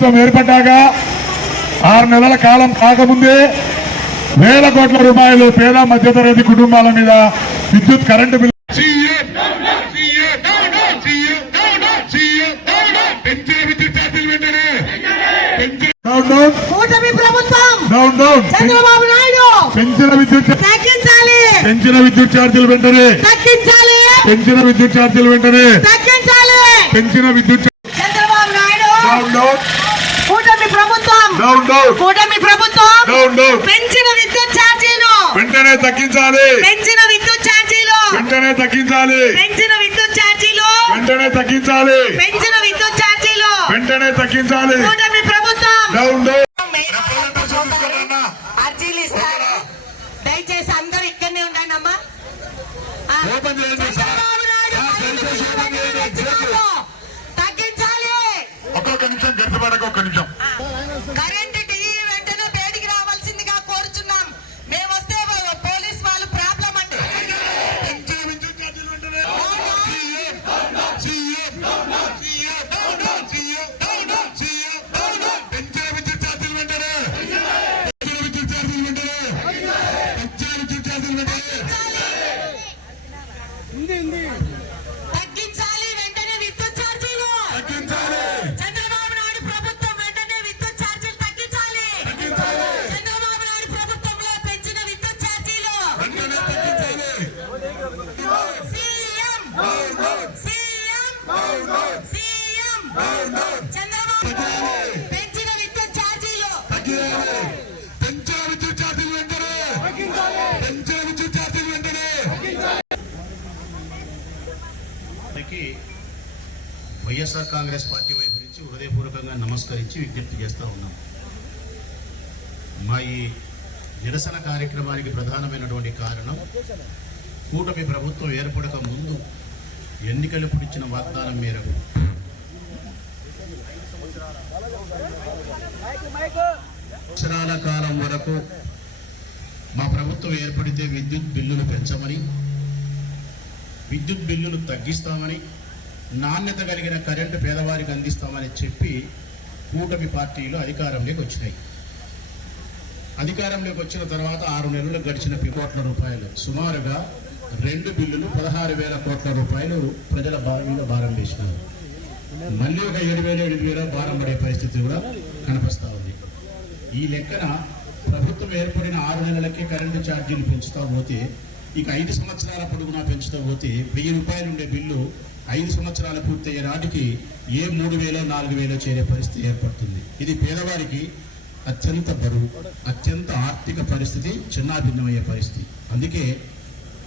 ప్రభుత్వం ఏర్పడ్డాక 6 నెలల కాలం కాకముందే వేల కోట్ల రూపాయలు పేద మధ్యతరగతి కుటుంబాల మీద విద్యుత్ కరెంటు బిల్లు పెంచిన విద్యుత్ ఛార్జీలు వెంటనే పెంచిన విద్యుత్ ఛార్జీలు వెంటనే పెంచిన విద్యుత్ ఛార్జీలు వెంటనే పెంచిన విద్యుత్ కూటమి ప్రభుత్వం పెంచిన విద్యుత్ ఛార్జీలు వెంటనే తగ్గించాలి పెంచిన విద్యుత్ ఛార్జీలు వెంటనే తగ్గించాలి పెంచిన విద్యుత్ ఛార్జీలు వెంటనే తగ్గించాలి పెంచిన విద్యుత్ ఛార్జీలు వెంటనే తగ్గించాలి కూటమి ప్రభుత్వం డౌన్ డౌన్ అర్జీలు ఇస్తారు. దయచేసి అందరూ ఇక్కడనే ఉండండి అమ్మా. తగ్గించాలి. ఒక్కొక్క నిమిషం గడిపడక ఒక్క నిమిషం కరెంటు టీవీ వెంటనే బయటికి రావాల్సిందిగా కోరుచున్నాం. మేము వస్తే పోలీస్ వాళ్ళు ప్రాబ్లం అండి. తగ్గించాలి వెంటనే విద్యుత్ ఛార్జీలు. చంద్రబాబు నాయుడు ప్రభుత్వం వెంటనే విద్యుత్ ఛార్జీలు తగ్గించాలి. చంద్రబాబు నాయుడు ప్రభుత్వంలో పెంచిన విద్యుత్ ఛార్జీలు. సీఎం చంద్రబాబు పెంచిన విద్యుత్ ఛార్జీలు. వైఎస్ఆర్ కాంగ్రెస్ పార్టీ వైపు నుంచి హృదయపూర్వకంగా నమస్కరించి విజ్ఞప్తి చేస్తూ ఉన్నాం. మా ఈ నిరసన కార్యక్రమానికి ప్రధానమైనటువంటి కారణం కూటమి ప్రభుత్వం ఏర్పడక ముందు ఎన్నికలప్పుడు ఇచ్చిన వాగ్దానం మేరకు సంవత్సరాల కాలం వరకు మా ప్రభుత్వం ఏర్పడితే విద్యుత్ బిల్లులు పెంచమని, విద్యుత్ బిల్లులు తగ్గిస్తామని, నాణ్యత కలిగిన కరెంటు పేదవారికి అందిస్తామని చెప్పి కూటమి పార్టీలు అధికారంలోకి వచ్చినాయి. అధికారంలోకి వచ్చిన తర్వాత 6 నెలలు గడిచిన కోట్ల రూపాయలు, సుమారుగా 2 బిల్లులు 16,000 కోట్ల రూపాయలు ప్రజల మీద భారం వేసినారు. మళ్ళీ ఒక 7,000 భారం పడే పరిస్థితి కూడా కనిపిస్తూ ఉంది. ఈ లెక్కన ప్రభుత్వం ఏర్పడిన 6 నెలలకే కరెంటు ఛార్జీలు పెంచుతూ పోతే, ఇక 5 సంవత్సరాల పొడుగునా పెంచుతూ పోతే 1,000 రూపాయలు ఉండే బిల్లు 5 సంవత్సరాలు పూర్తయ్యే నాటికి 3,000 4,000 చేరే పరిస్థితి ఏర్పడుతుంది. ఇది పేదవారికి అత్యంత బరువు, అత్యంత ఆర్థిక పరిస్థితి చిన్నాభిన్నమయ్యే పరిస్థితి. అందుకే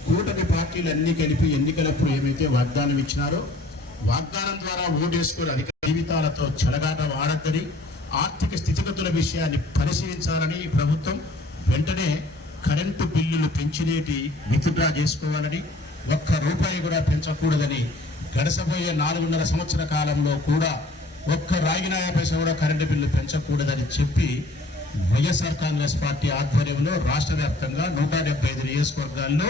కూటమి పార్టీలు అన్ని కలిపి ఎన్నికలప్పుడు ఏమైతే వాగ్దానం ఇచ్చినారో, వాగ్దానం ద్వారా ఓటేసుకుని అధిక జీవితాలతో చెలగాట వాడద్దని, ఆర్థిక స్థితిగతుల విషయాన్ని పరిశీలించాలని ఈ ప్రభుత్వం వెంటనే కరెంటు బిల్లులు పెంచినేటి విత్డ్రా చేసుకోవాలని, ₹1 కూడా పెంచకూడదని, గడసబోయే 4.5 సంవత్సర కాలంలో కూడా ఒక్క రాగినాయ పైసా కూడా కరెంటు బిల్లు పెంచకూడదని చెప్పి వైఎస్ఆర్ కాంగ్రెస్ పార్టీ ఆధ్వర్యంలో రాష్ట్ర వ్యాప్తంగా 175 నియోజకవర్గాల్లో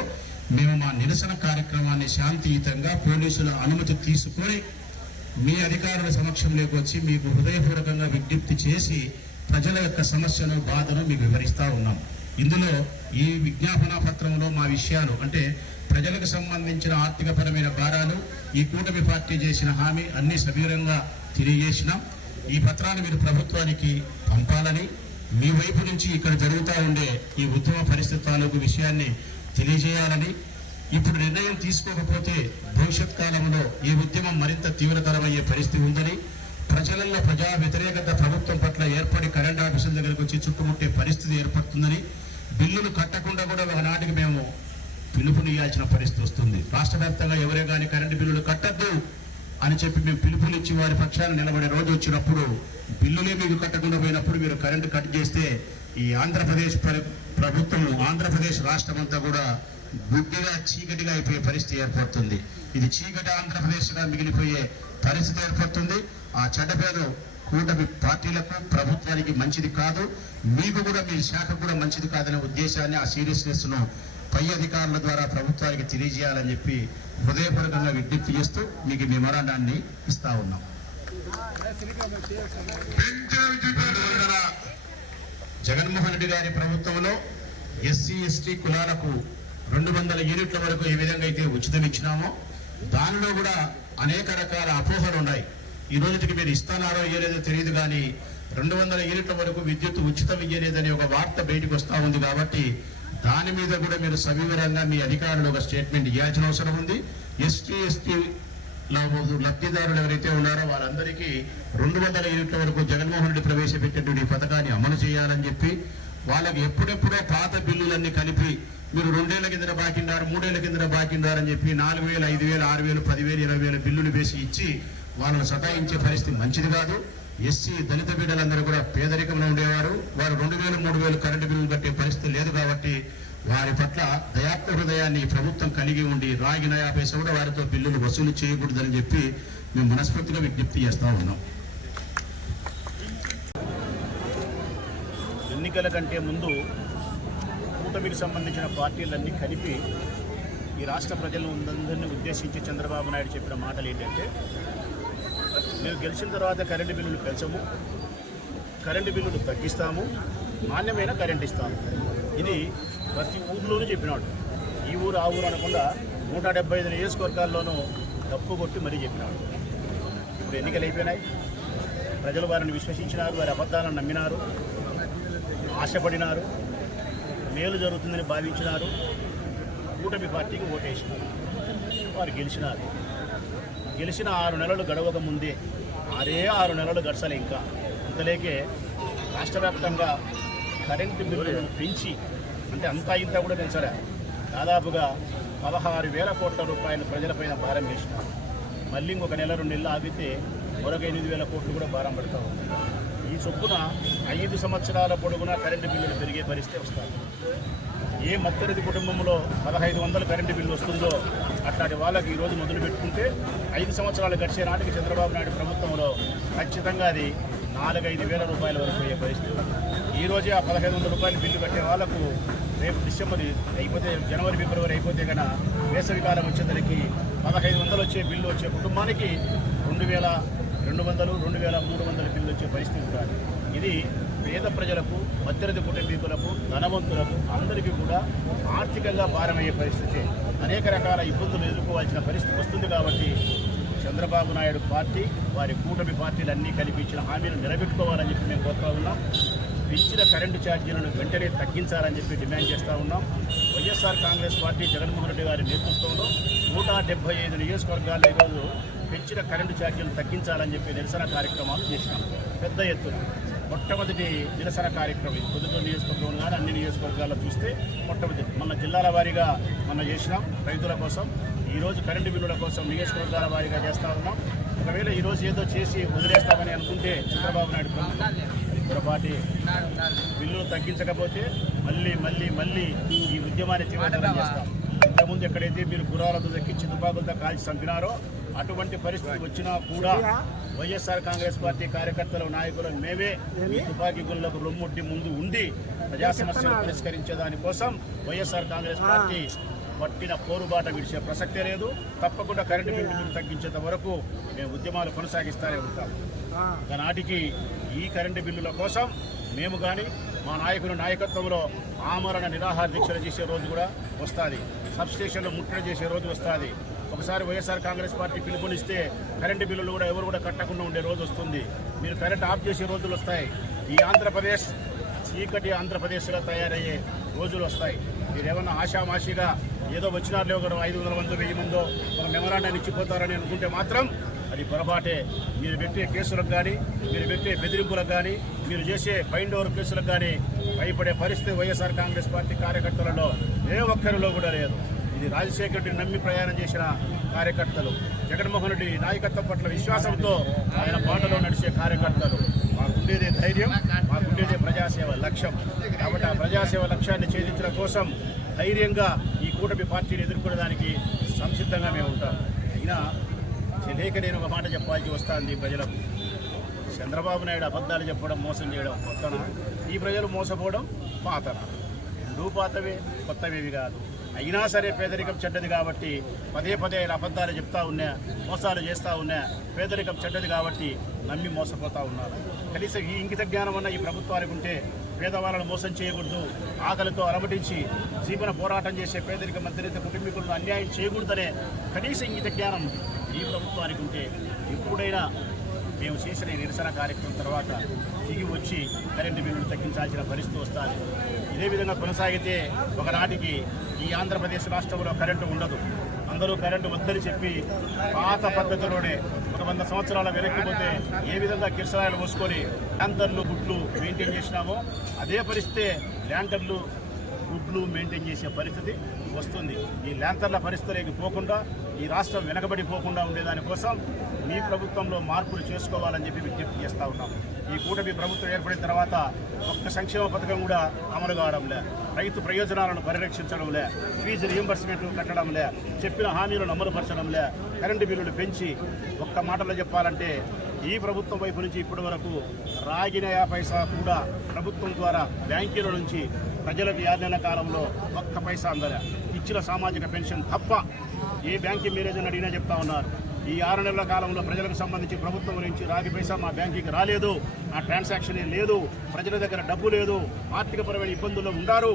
మేము మా నిరసన కార్యక్రమాన్ని శాంతియుతంగా పోలీసుల అనుమతి తీసుకొని మీ అధికారుల సమక్షంలోకి వచ్చి మీకు హృదయపూర్వకంగా విజ్ఞప్తి చేసి ప్రజల యొక్క సమస్యను, బాధను మీకు వివరిస్తూ ఉన్నాం. ఇందులో ఈ విజ్ఞాపన పత్రంలో మా విషయాలు అంటే ప్రజలకు సంబంధించిన ఆర్థికపరమైన భారాలు, ఈ కూటమి పార్టీ చేసిన హామీ అన్ని సవివరంగా తెలియజేసినాం. ఈ పత్రాన్ని మీరు ప్రభుత్వానికి పంపాలని, మీ వైపు నుంచి ఇక్కడ జరుగుతూ ఉండే ఈ ఉద్యమ పరిస్థితులకు విషయాన్ని తెలియజేయాలని, ఇప్పుడు నిర్ణయం తీసుకోకపోతే భవిష్యత్ కాలంలో ఈ ఉద్యమం మరింత తీవ్రతరమయ్యే పరిస్థితి ఉందని, ప్రజలలో ప్రజా వ్యతిరేకత ప్రభుత్వం పట్ల ఏర్పడి కరెంట్ ఆఫీసుల దగ్గరకు వచ్చి చుట్టుముట్టే పరిస్థితి ఏర్పడుతుందని, బిల్లులు కట్టకుండా కూడా ఒకనాటికి మేము పిలుపునియాల్సిన పరిస్థితి వస్తుంది. రాష్ట్ర వ్యాప్తంగా ఎవరే కానీ కరెంటు బిల్లులు కట్టద్దు అని చెప్పి మేము పిలుపునిచ్చి వారి పక్షాన నిలబడే రోజు వచ్చినప్పుడు, బిల్లులే మీకు కట్టకుండా పోయినప్పుడు మీరు కరెంటు కట్ చేస్తే ఈ ఆంధ్రప్రదేశ్ ప్రభుత్వం, ఆంధ్రప్రదేశ్ రాష్ట్రం అంతా కూడా గుడ్డిగా చీకటిగా అయిపోయే పరిస్థితి ఏర్పడుతుంది. ఇది చీకటి ఆంధ్రప్రదేశ్గా మిగిలిపోయే పరిస్థితి ఏర్పడుతుంది. ఆ చెడ్డపేరు కూటమి పార్టీలకు, ప్రభుత్వానికి మంచిది కాదు, మీకు కూడా మీ శాఖ కూడా మంచిది కాదనే ఉద్దేశాన్ని, ఆ సీరియస్నెస్ ను పై అధికారుల ద్వారా ప్రభుత్వానికి తెలియజేయాలని చెప్పి హృదయపూర్వకంగా విజ్ఞప్తి చేస్తూ మీకు మెమోరాండాన్ని ఇస్తా ఉన్నాం. జగన్మోహన్ రెడ్డి గారి ప్రభుత్వంలో ఎస్సీ ఎస్టీ కులాలకు 200 యూనిట్ల వరకు ఏ విధంగా అయితే ఉచితం ఇచ్చినామో దానిలో కూడా అనేక రకాల అపోహలు ఉన్నాయి. ఈ రోజుకి మీరు ఇస్తున్నారో ఇయ్యలేదో తెలియదు, కానీ 200 యూనిట్ల వరకు విద్యుత్ ఉచితం ఇయ్యలేదని ఒక వార్త బయటకు వస్తూ ఉంది. కాబట్టి దాని మీద కూడా మీరు సవివరంగా మీ అధికారులు ఒక స్టేట్మెంట్ ఇవ్వాల్సిన అవసరం ఉంది. ఎస్టీ లబ్ధిదారులు ఎవరైతే ఉన్నారో వారందరికీ 200 యూనిట్ల వరకు జగన్మోహన్ రెడ్డి ప్రవేశపెట్టినటువంటి ఈ పథకాన్ని అమలు చేయాలని చెప్పి వాళ్ళకి ఎప్పుడెప్పుడో పాత బిల్లులన్నీ కలిపి మీరు 2 ఏళ్ల కింద బాకిండారు, 3 ఏళ్ల కింద బాకిండారు అని చెప్పి 4,000, 5,000, 6,000, 10,000, 20,000 బిల్లులు వేసి ఇచ్చి వాళ్ళని సతాయించే పరిస్థితి మంచిది కాదు. ఎస్సీ దళిత బిడ్డలందరూ కూడా పేదరికంలో ఉండేవారు. వారు 2,000, 3,000 కరెంటు బిల్లులు కట్టే పరిస్థితి లేదు. కాబట్టి వారి పట్ల దయాత్మ హృదయాన్ని ప్రభుత్వం కలిగి ఉండి రాగి నయా పైసా కూడా వారితో బిల్లులు వసూలు చేయకూడదని చెప్పి మేము మనస్ఫూర్తిగా విజ్ఞప్తి చేస్తూ ఉన్నాం. ఎన్నికల కంటే ముందు కూటమికి సంబంధించిన పార్టీలన్నీ కలిపి ఈ రాష్ట్ర ప్రజలందరినీ ఉద్దేశించి చంద్రబాబు నాయుడు చెప్పిన మాటలు ఏంటంటే, మేము గెలిచిన తర్వాత కరెంటు బిల్లులు పెంచము, కరెంటు బిల్లులు తగ్గిస్తాము, నాణ్యమైన కరెంట్ ఇస్తాము. ఇది ప్రతి ఊర్లోనూ చెప్పినాడు. ఈ ఊరు ఆ ఊరు అనకుండా 175 నియోజకవర్గాల్లోనూ తప్పు కొట్టి మరీ చెప్పినాడు. ఇప్పుడు ఎన్నికలు అయిపోయినాయి. ప్రజలు వారిని విశ్వసించినారు, వారి అబద్ధాలను నమ్మినారు, ఆశపడినారు, మేలు జరుగుతుందని భావించినారు. కూటమి పార్టీకి ఓటేసినారు. వారు గెలిచినారు. గెలిచిన 6 నెలలు గడవక ముందే 6 నెలలు గడసలే ఇంకా అంతలేకే రాష్ట్ర వ్యాప్తంగా కరెంటు బిల్లులను పెంచి, అంటే అంతా ఇంత కూడా పెంచలే, దాదాపుగా 16,000 కోట్ల రూపాయలు ప్రజలపైన భారం వేసినారు. మళ్ళీ ఇంకొక నెల 2 నెలలు ఆగితే మరొక 8,000 కోట్లు కూడా భారం పడుతూ ఉంది. ఈ చొప్పున 5 సంవత్సరాల పొడుగునా కరెంటు బిల్లులు పెరిగే పరిస్థితి వస్తుంది. ఏ మధ్యతరగతి కుటుంబంలో 1,500 కరెంటు బిల్లు వస్తుందో అట్లాంటి వాళ్ళకి ఈరోజు మొదలు పెట్టుకుంటే 5 సంవత్సరాలు గడిచే నాటికి చంద్రబాబు నాయుడు ప్రభుత్వంలో ఖచ్చితంగా అది 4-5 వేల రూపాయల వరకు అయ్యే పరిస్థితి. ఈరోజే ఆ 1,500 రూపాయలు బిల్లు కట్టే వాళ్ళకు రేపు డిసెంబర్ అయిపోతే, జనవరి ఫిబ్రవరి అయిపోతే కన్నా వేసవికాలం వచ్చేసరికి 1,500 వచ్చే బిల్లు వచ్చే కుటుంబానికి 2,200, 2,300 బిల్లు వచ్చే పరిస్థితి ఉంటుంది. ఇది పేద ప్రజలకు, మధ్యతరగతి కుటుంబీకులకు, ధనవంతులకు అందరికీ కూడా ఆర్థికంగా భారమయ్యే పరిస్థితి, అనేక రకాల ఇబ్బందులు ఎదుర్కోవాల్సిన పరిస్థితి వస్తుంది. కాబట్టి చంద్రబాబు నాయుడు పార్టీ, వారి కూటమి పార్టీలు అన్నీ కలిపి ఇచ్చిన హామీలు నిలబెట్టుకోవాలని చెప్పి మేము కోరుతూ ఉన్నాం. పెంచిన కరెంటు ఛార్జీలను వెంటనే తగ్గించాలని చెప్పి డిమాండ్ చేస్తూ ఉన్నాం. వైఎస్ఆర్ కాంగ్రెస్ పార్టీ జగన్మోహన్ రెడ్డి గారి నేతృత్వంలో 175 నియోజకవర్గాల్లో ఈరోజు పెంచిన కరెంటు ఛార్జీలను తగ్గించాలని చెప్పి నిరసన కార్యక్రమాలు చేసినాం పెద్ద ఎత్తున. మొట్టమొదటి నిరసన కార్యక్రమం ఇది. పొద్దుటూరు నియోజకవర్గం కానీ అన్ని నియోజకవర్గాల్లో చూస్తే మొట్టమొదటి మన జిల్లాల వారీగా మనం చేసినాం రైతుల కోసం. ఈరోజు కరెంటు బిల్లుల కోసం నియోజకవర్గాల వారీగా చేస్తూ ఉన్నాం. ఒకవేళ ఈరోజు ఏదో చేసి వదిలేస్తామని అనుకుంటే చంద్రబాబు నాయుడు ప్రభుత్వం పొరపాటి, బిల్లులు తగ్గించకపోతే మళ్ళీ ఈ ఉద్యమాన్ని తీవ్రతరం చేస్తాం. ఇంతకుముందు ఎక్కడైతే మీరు గుర్రాలతో దక్కించి తుపాకులతో కాల్చి చంపినారో అటువంటి పరిస్థితి వచ్చినా కూడా వైఎస్ఆర్ కాంగ్రెస్ పార్టీ కార్యకర్తలు, నాయకులు మేమే ఈ తుపాకీ గుళ్ళకు రొమ్ముట్టి ముందు ఉండి ప్రజా సమస్యలు పరిష్కరించే దానికోసం వైఎస్ఆర్ కాంగ్రెస్ పార్టీ పట్టిన పోరుబాట విడిచే ప్రసక్తే లేదు. తప్పకుండా కరెంటు బిల్లులు తగ్గించేంత వరకు మేము ఉద్యమాలు కొనసాగిస్తూనే ఉంటాం. నాటికి ఈ కరెంటు బిల్లుల కోసం మేము కానీ మా నాయకుల నాయకత్వంలో ఆమరణ నిరాహార దీక్షలు చేసే రోజు కూడా వస్తుంది. సబ్స్టేషన్లో ముట్టడి చేసే రోజు వస్తుంది. ఒకసారి వైఎస్ఆర్ కాంగ్రెస్ పార్టీ పిలుపునిస్తే కరెంటు బిల్లులు కూడా ఎవరు కూడా కట్టకుండా ఉండే రోజు వస్తుంది. మీరు కరెంట్ ఆఫ్ చేసే రోజులు వస్తాయి. ఈ ఆంధ్రప్రదేశ్ చీకటి ఆంధ్రప్రదేశ్గా తయారయ్యే రోజులు వస్తాయి. మీరు ఏమన్నా ఆషామాషిగా ఏదో వచ్చినారులే ఒక 500 మందో 1000 మందో ఒక మెమరాండాన్ని ఇచ్చిపోతారని అనుకుంటే మాత్రం అది పొరపాటే. మీరు పెట్టే కేసులకు కానీ, మీరు పెట్టే బెదిరింపులకు కానీ, మీరు చేసే బైండ్ ఓవర్ కేసులకు కానీ భయపడే పరిస్థితి వైఎస్ఆర్ కాంగ్రెస్ పార్టీ కార్యకర్తలలో ఏ ఒక్కరిలో కూడా లేదు. ఇది రాజశేఖర రెడ్డిని నమ్మి ప్రయాణం చేసిన కార్యకర్తలు, జగన్మోహన్ రెడ్డి నాయకత్వం పట్ల విశ్వాసంతో ఆయన బాటలో నడిచే కార్యకర్తలు. మాకుండేదే ధైర్యం, మాకుండేదే ప్రజాసేవ లక్ష్యం. కాబట్టి ఆ ప్రజాసేవ లక్ష్యాన్ని ఛేదించడం కోసం ధైర్యంగా ఈ కూటమి పార్టీని ఎదుర్కొనేదానికి సంసిద్ధంగా మేము ఉంటాం. అయినా తెలియక నేను ఒక మాట చెప్పాల్సి వస్తుంది ప్రజలకు. చంద్రబాబు నాయుడు అబద్ధాలు చెప్పడం, మోసం చేయడం కొత్తన, ఈ ప్రజలు మోసపోవడం పాతన. రెండూ పాతవే, కొత్తవేవి కాదు. అయినా సరే పేదరికం చెడ్డది కాబట్టి పదే పదే అబద్ధాలు చెప్తా ఉన్నా, మోసాలు చేస్తూ ఉన్నా. పేదరికం చెడ్డది కాబట్టి నమ్మి మోసపోతూ ఉన్నారు. కనీసం ఈ ఇంగిత జ్ఞానం అన్న ఈ ప్రభుత్వానికి ఉంటే పేదవాళ్ళను మోసం చేయకూడదు, ఆకలితో అలమటించి జీవన పోరాటం చేసే పేదరిక మధ్యతరగతి కుటుంబీకులను అన్యాయం చేయకూడదనే కనీస ఇంగిత జ్ఞానం ఈ ప్రభుత్వానికి ఉంటే ఎప్పుడైనా మేము చేసిన ఈ నిరసన కార్యక్రమం తర్వాత తిరిగి వచ్చి కరెంటు బిల్లులు తగ్గించాల్సిన పరిస్థితి వస్తుంది. ఇదే విధంగా కొనసాగితే ఒకనాటికి ఈ ఆంధ్రప్రదేశ్ రాష్ట్రంలో కరెంటు ఉండదు. అందరూ కరెంటు వద్దని చెప్పి పాత పద్ధతిలోనే ఒక 100 సంవత్సరాల వెనక్కిపోతే ఏ విధంగా కిరసనాయలు పోసుకొని ల్యాంటర్లు గుడ్లు మెయింటైన్ చేసినామో అదే పరిస్థితే ల్యాంటర్లు గుడ్లు మెయింటైన్ చేసే పరిస్థితి వస్తుంది. ఈ ల్యాంటర్ల పరిస్థితులకి పోకుండా, ఈ రాష్ట్రం వెనకబడిపోకుండా ఉండేదానికోసం మీ ప్రభుత్వంలో మార్పులు చేసుకోవాలని చెప్పి విజ్ఞప్తి చేస్తూ ఉన్నాం. ఈ కూటమి ప్రభుత్వం ఏర్పడిన తర్వాత ఒక్క సంక్షేమ పథకం కూడా అమలు కావడంలే, రైతు ప్రయోజనాలను పరిరక్షించడంలే, ఫీజు రియంబర్స్మెంట్లు కట్టడంలే, చెప్పిన హామీలను అమలుపరచడంలే, కరెంటు బిల్లులు పెంచి ఒక్క మాటలో చెప్పాలంటే ఈ ప్రభుత్వం వైపు నుంచి ఇప్పటి వరకు రాగిన 50 పైసా కూడా ప్రభుత్వం ద్వారా బ్యాంకుల నుంచి ప్రజలకు 6 నెలల కాలంలో ఒక్క పైసా అందలే. ఇచ్చిన సామాజిక పెన్షన్ తప్ప ఏ బ్యాంకింగ్ మేనేజర్ని అడిగినా చెప్తా ఉన్నారు. ఈ 6 నెలల కాలంలో ప్రజలకు సంబంధించి ప్రభుత్వం నుంచి రాగి పైసా మా బ్యాంకుకి రాలేదు, ఆ ట్రాన్సాక్షన్ లేదు, ప్రజల దగ్గర డబ్బు లేదు, ఆర్థికపరమైన ఇబ్బందుల్లో ఉన్నారు.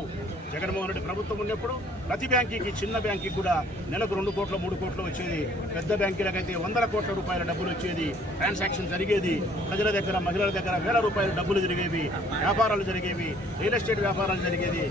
జగన్మోహన్ రెడ్డి ప్రభుత్వం ఉన్నప్పుడు ప్రతి బ్యాంకుకి, చిన్న బ్యాంకుకి కూడా నెలకు 2 కోట్లు 3 కోట్లు వచ్చేది. పెద్ద బ్యాంకులకైతే 100 కోట్ల రూపాయల డబ్బులు వచ్చేది. ట్రాన్సాక్షన్ జరిగేది. ప్రజల దగ్గర, మహిళల దగ్గర వేల రూపాయల డబ్బులు జరిగేవి. వ్యాపారాలు జరిగేవి. రియల్ ఎస్టేట్ వ్యాపారాలు జరిగేది.